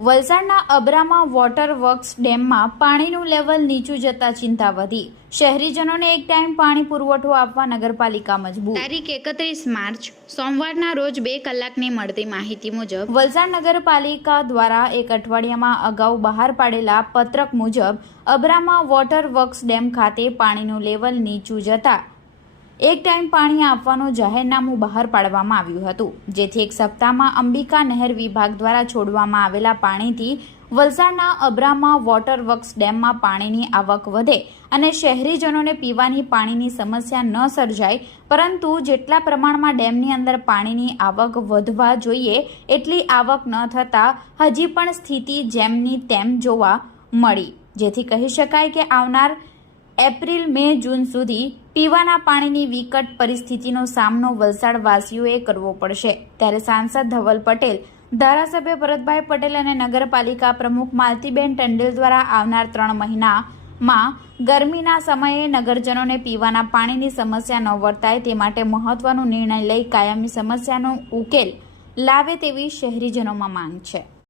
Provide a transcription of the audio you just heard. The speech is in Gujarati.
વલસાડના અબ્રામા વોટર વર્ક્સ ડેમમાં પાણીનું લેવલ નીચું જતા ચિંતા વધી. શહેરીજનોને એક ટાઈમ પાણી પુરવઠો આપવા નગરપાલિકા મજબૂર તારીખ એકત્રીસ માર્ચ સોમવારના રોજ બે કલાકની મળતી માહિતી મુજબ વલસાડ નગરપાલિકા દ્વારા એક અઠવાડિયામાં અગાઉ બહાર પાડેલા પત્રક મુજબ અબ્રામા વોટર વર્ક્સ ડેમ ખાતે પાણીનું લેવલ નીચું જતા એક ટાઈમ પાણી આપવાનું જાહેરનામું બહાર પાડવામાં આવ્યું હતું, જેથી એક સપ્તાહમાં અંબિકા નહેર વિભાગ દ્વારા છોડવામાં આવેલા પાણીથી વલસાડના અબ્રામા વોટર વર્ક્સ ડેમમાં પાણીની આવક વધે અને શહેરીજનોને પીવાની પાણીની સમસ્યા ન સર્જાય, પરંતુ જેટલા પ્રમાણમાં ડેમની અંદર પાણીની આવક વધવા જોઈએ, એટલી આવક ન થતાં હજી પણ સ્થિતિ જેમની તેમ જોવા મળી. જેથી કહી શકાય કે આવનાર એપ્રિલ, મે, જૂન સુધી પીવાના પાણીની વિકટ પરિસ્થિતિનો સામનો વલસાડવાસીઓએ કરવો પડશે. ત્યારે સાંસદ ધવલ પટેલ, ધારાસભ્ય ભરતભાઈ પટેલ અને નગરપાલિકા પ્રમુખ માલતીબેન ટંડેલ દ્વારા આવનાર ત્રણ મહિનામાં ગરમીના સમયે નગરજનોને પીવાના પાણીની સમસ્યા ન વર્તાય તે માટે મહત્વનો નિર્ણય લઈ કાયમી સમસ્યાનો ઉકેલ લાવે તેવી શહેરીજનોમાં માંગ છે.